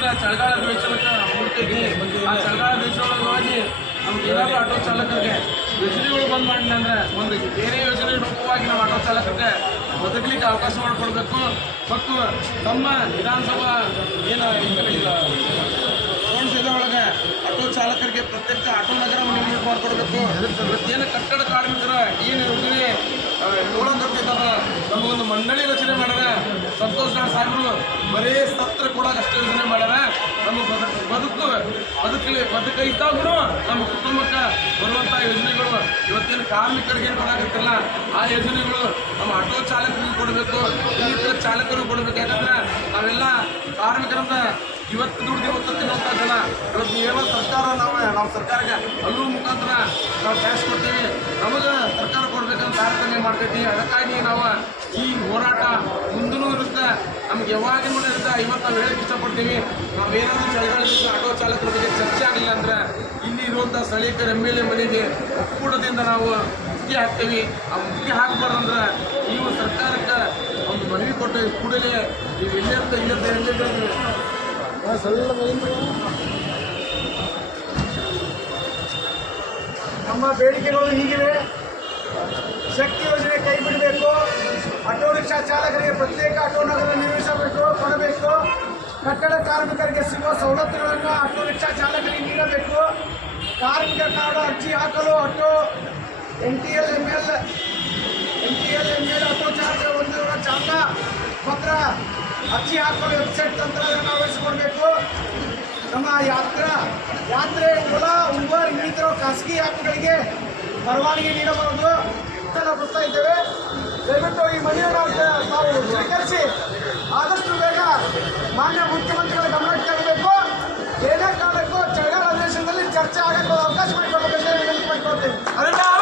ಕಳಿಸಿದ್ರೆ ಚಳಿಗಾಲ ಅಧಿವೇಶನಕ್ಕೆ ಮುಡ್ತೈತಿ ಆ ಚಳಿಗಾಲ ಅಧಿವೇಶನವಾಗಿ ನಮ್ಗೆ ಏನಾದ್ರು ಆಟೋ ಚಾಲಕರಿಗೆ ಯೋಜನೆಗಳು ಬಂದ್ ಮಾಡಿಲ್ಲ ಅಂದ್ರೆ ಒಂದು ಬೇರೆ ಯೋಜನೆ ರೂಪವಾಗಿ ನಾವು ಆಟೋ ಚಾಲಕರಿಗೆ ಬದುಕಲಿಕ್ಕೆ ಅವಕಾಶ ಮಾಡಿಕೊಡ್ಬೇಕು. ಮತ್ತು ನಮ್ಮ ವಿಧಾನಸಭಾ ಏನು ಒಳಗೆ ಆಟೋ ಚಾಲಕರಿಗೆ ಪ್ರತ್ಯೇಕ ಆಟೋ ನಗರ ನಿರ್ಮಾಣ ಮಾಡಿಕೊಡ್ಬೇಕು. ಏನು ಕಟ್ಟಡ ಕಾರ್ಮಿಕರ ಏನು ಯೋಜನೆ ನೋಡೋದಿದ್ದಾರ ನಮಗೊಂದು ಮಂಡಳಿ ರಚನೆ ಸಂತೋಷ್ ಸಾಗರು ಬರೀ ಸತ್ರ ಕೂಡ ಅಷ್ಟೇ ಯೋಜನೆ ಮಾಡ್ಯಾರ. ನಮ್ಮ ಬದುಕು ಬದುಕು, ಬದುಕಲಿ ಬದುಕೈತಾಗೂ ನಮ್ಮ ಕುಟುಂಬಕ್ಕೆ ಬರುವಂಥ ಯೋಜನೆಗಳು ಇವತ್ತಿನ ಕಾರ್ಮಿಕರಿಗೆ ಏನು ಆ ಯೋಜನೆಗಳು ನಮ್ಮ ಆಟೋ ಚಾಲಕರಿಗೆ ಕೊಡಬೇಕು, ಇನ್ನಿತರ ಚಾಲಕರು ಕೊಡಬೇಕು. ನಾವೆಲ್ಲ ಕಾರ್ಮಿಕರಂತ ಇವತ್ತು ದುಡ್ಡು ಇವತ್ತು ತಿನ್ನುವಂಥ ಜನ ಇವತ್ತು ನೀವೆಲ್ಲ ಸರ್ಕಾರ ನಾವು ನಾವು ಸರ್ಕಾರಕ್ಕೆ ಅಲ್ಲೂ ಮುಖಾಂತರ ನಾವು ಟ್ಯಾಕ್ಸ್ ಕೊಡ್ತೀವಿ. ನಮಗೆ ಸರ್ಕಾರ ಕೊಡಬೇಕಂತ ತಾರತಮ್ಯ ಮಾಡ್ತೈತಿ. ಅದಕ್ಕಾಗಿ ನಾವು ಈ ಹೋರಾಟ ಮುಂದೂ ಯಾವಾಗ ಇರುತ್ತೆ ಇವತ್ತು ನಾವು ಹೇಳಕ್ಕೆ ಇಷ್ಟಪಡ್ತೀವಿ ನಾವೇನಾದ್ರೂ ಚಳಿಗಾಲ ಆಟೋ ಚಾಲಕರ ಬಗ್ಗೆ ಚರ್ಚೆ ಆಗಲಿಲ್ಲ ಅಂದ್ರೆ ಇಲ್ಲಿ ಇರುವಂಥ ಸ್ಥಳೀಯರ ಎಂ ಎಲ್ ಎ ಮನೆಗೆ ಒಕ್ಕೂಟದಿಂದ ನಾವು ಮುಖ್ಯ ಹಾಕ್ತೀವಿ. ಆ ಮುಖ್ಯ ಹಾಕಬಾರ್ದಂದ್ರೆ ನೀವು ಸರ್ಕಾರಕ್ಕೆ ಒಂದು ಮನವಿ ಕೊಟ್ಟು ಕೂಡಲೇ ನೀವು ಇಲ್ಲಂತ ಇಲ್ಲಂತ ನಮ್ಮ ಬೇಡಿಕೆಗಳು ಹೀಗಿವೆ ಶಕ್ತಿ ಯೋಜನೆ ಕೈ ಬಿಡಬೇಕು. ಆಟೋ ರಿಕ್ಷಾ ಚಾಲಕರಿಗೆ ಪ್ರತ್ಯೇಕ ಆಟೋ ನಗರ ಕೊಡಬೇಕು. ಕಟ್ಟಡ ಕಾರ್ಮಿಕರಿಗೆ ಸಿಗುವ ಸವಲತ್ತುಗಳನ್ನು ಆಟೋ ರಿಕ್ಷಾ ಚಾಲಕರಿಗೆ ನೀಡಬೇಕು. ಕಾರ್ಮಿಕ ಕಾರ್ಡ್ ಅರ್ಜಿ ಹಾಕಲು auto N T L M L N T L M L auto charge ಹೊಂದಿರುವ ಚಾಲನಾ ಪತ್ರ ಅರ್ಜಿ ಹಾಕಲು ವೆಬ್ಸೈಟ್ ತಂತ್ರಜ್ಞಾನ ಅಳವಡಿಸಿಕೊಡ್ಬೇಕು. ನಮ್ಮ ಯಾತ್ರಾ, ಯಾತ್ರೆ ಓಲಾ ಉಬರ್ ಇನ್ನಿತರ ಖಾಸಗಿ ಆ್ಯಪ್ಗಳಿಗೆ ಪರವಾನಗಿ ನೀಡಬಹುದು ನಾವು ಬರ್ತಾ ಇದ್ದೇವೆ. ದಯವಿಟ್ಟು ಈ ಮನೆಯನ್ನು ನಾವು ಸ್ವೀಕರಿಸಿ ಆದಷ್ಟು ಮಾನ್ಯ ಮುಖ್ಯಮಂತ್ರಿಗಳ ಗಮನಕ್ಕೆ ತರಬೇಕು ಏನೇ ಕಾರಣಕ್ಕೂ ಚಳಿಗಾಲ ಅಧಿವೇಶನದಲ್ಲಿ ಚರ್ಚೆ ಆಗಕ್ಕೆ ಅವಕಾಶ ಮಾಡಿಕೊಡ್ಬೇಕಂತ ವಿನಂತಿ ಮಾಡಿಕೊಳ್ತೇವೆ ಅದಕ್ಕಾಗಿ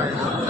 right.